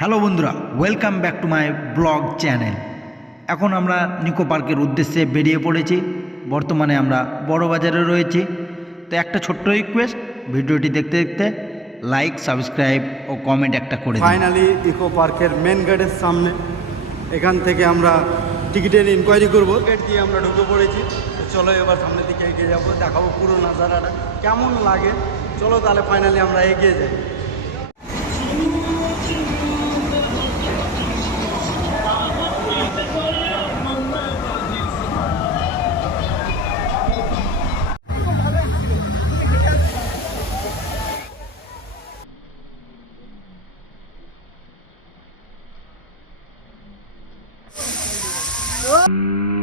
Hello বন্ধুরা welcome back to my blog channel এখন আমরা নিকো পার্কের উদ্দেশ্যে বেরিয়ে পড়েছি। বর্তমানে আমরা বড় বাজারে রয়েছি। তো একটা ছোট্ট রিকোয়েস্ট ভিডিওটি দেখতে দেখতে লাইক সাবস্ক্রাইব ও কমেন্ট একটা করে ফাইনালি ইকো পার্কের মেন গেটের সামনে, এখান থেকে আমরা টিকিটের ইনকোয়ারি করব। গেট দিয়ে আমরা ঢুকে পড়েছি। চলো এবার সামনের দিকে এগিয়ে যাব, দেখাবো পুরো নাজারাটা। কেমন লাগে? চলো তাহলে ফাইনালি আমরা এগিয়ে যাই। う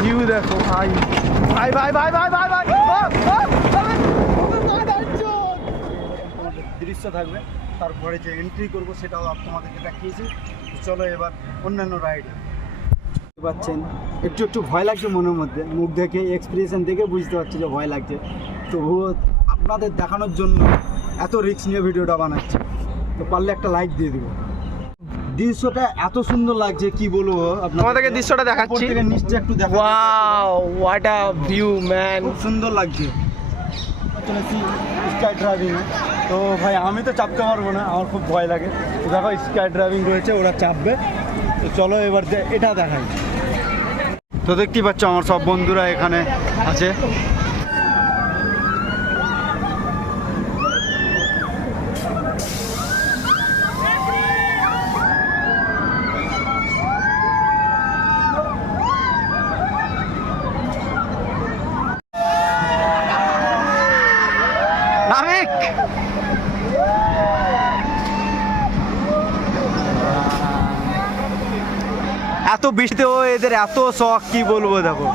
ভিউ দেখো ভাই ভাই ভাই ভাই ভাই ভাই ভাই দৃশ্য থাকবে, তারপরে যে এন্ট্রি করব সেটাও তোমাদেরকে দেখিয়েছি। চলো এবার অন্যান্য রাইডে পাচ্ছেন একটু একটু ভয় লাগছে মনের মধ্যে মুখ দেখে এক্সপ্রেশন দেখে বুঝতে পারছি যে ভয় লাগছে। তবুও আপনাদের দেখানোর জন্য এত রিস্ক নিয়ে ভিডিওটা বানাচ্ছি। তো পারলে একটা লাইক দিয়ে দিব। দৃশ্যটা এত সুন্দর লাগছে কি বলব আপনাদেরকে। দৃশ্যটা দেখাচ্ছি। নিচে একটু দেখা wow what a view man খুব সুন্দর লাগছে। চলেছি স্কাই ড্রাইভিং তো ভাই আমি তো চাপতে পারব না আমার খুব ভয় লাগে। দেখো স্কাই ড্রাইভিং রয়েছে ওরা চাপবে। তো চলো এবার এটা দেখাই। তো দেখতেই পাচ্ছ আমার সব বন্ধুরা এখানে আছে নামিক এত বৃষ্টিতেও এদের এত শখ কি বলব দেখো।